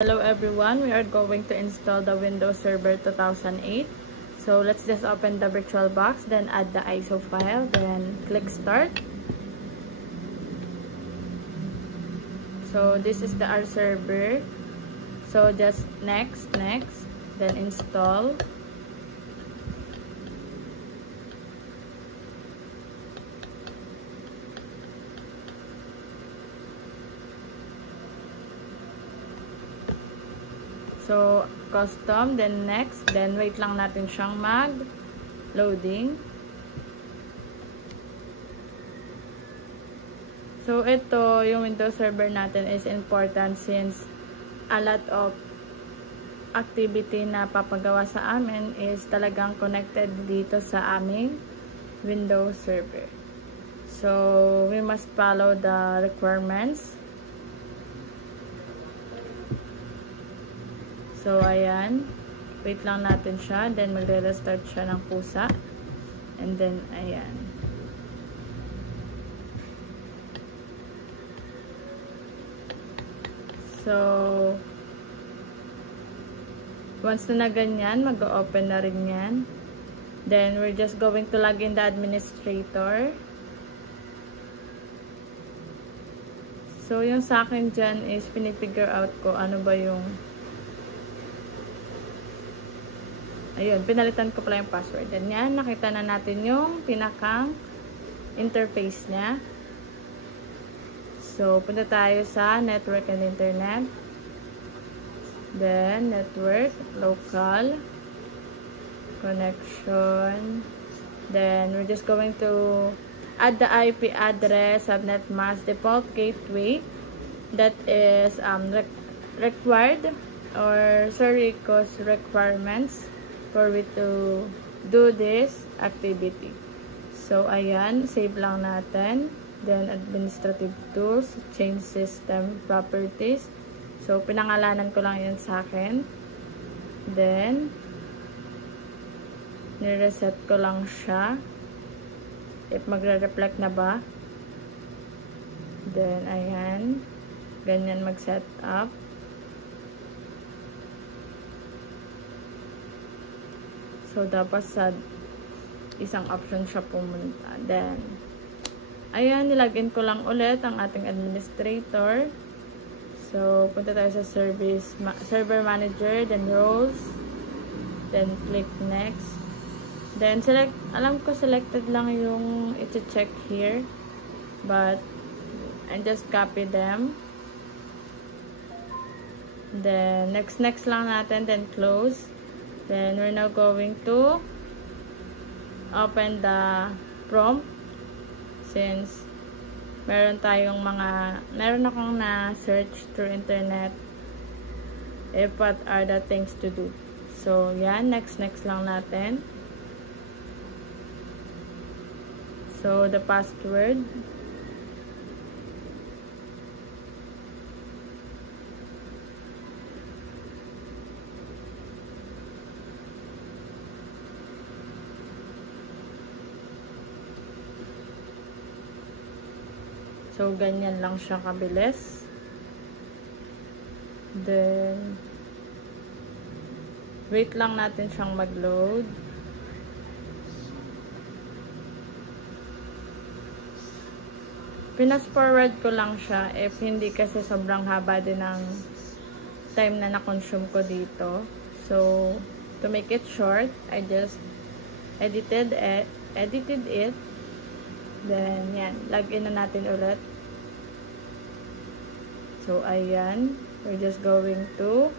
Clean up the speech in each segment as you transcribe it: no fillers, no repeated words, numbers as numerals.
Hello everyone, we are going to install the Windows Server 2008. So let's just open the VirtualBox, then add the ISO file, then click start. So this is the our server. So just next, then install. So, custom, then next, then wait lang natin siyang mag-loading. So, ito, yung Windows Server natin is important since a lot of activity na papagawa sa amin is talagang connected dito sa aming Windows Server. So, we must follow the requirements. So, ayan. Wait lang natin siya. Then, magre-restart siya ng pusa. And then, ayan. So, once na ganyan, mag-open na rin yan. Then, we're just going to log in the administrator. So, yung sa akin dyan is pinifigure out ko ano ba yung ayun, pinalitan ko pala yung password. And yan, nakita na natin yung pinakang interface niya. So, punta tayo sa network and internet. Then, network, local, connection. Then, we're just going to add the IP address, subnet mask, default gateway that is required or Suricos requirements for we to do this activity. So, ayan, save lang natin. Then, administrative tools, change system properties. So, pinangalanan ko lang yan sa akin. Then, nireset ko lang siya. If magre-reflect na ba. Then, ayan. Ganyan mag-set up. So, dapat sa isang option siya pumunta. Then, ayan, nilagin ko lang ulit ang ating administrator. So, punta tayo sa server manager, then roles, then click next. Then, select, alam ko selected lang yung iti-check here. But, I just copy them. Then, next lang natin, then close. Then, we're now going to open the prompt since meron akong na-search through internet if what are the things to do. So, yan. Next lang natin. So, the password. So, ganyan lang siya kabilis. Then, wait lang natin siyang mag-load. Pinas-forward ko lang siya if hindi kasi sobrang haba din ng time na na-consume ko dito. So, to make it short, I just edited it. Then, yan. Login na natin ulit. So, ayan. We're just going to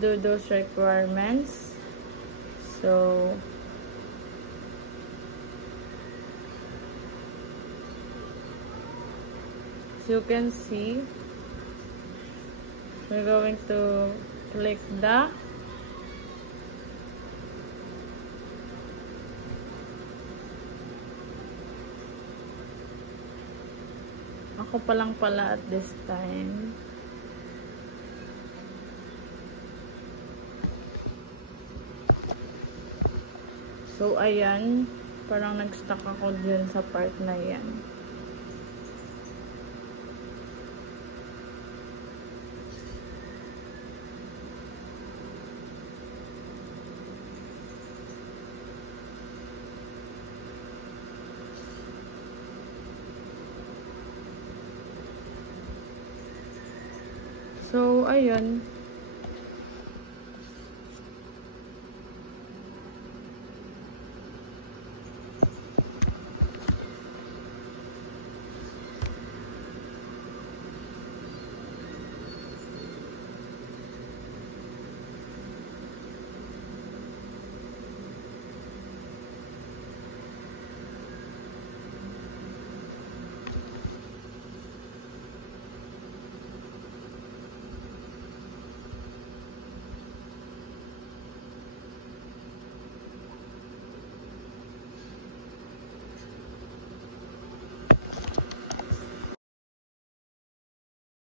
do those requirements. So, as you can see, we're going to click the ako pa lang pala at this time. So, ayan. Parang nag-stuck ako dyan sa part na yan. So, ayun.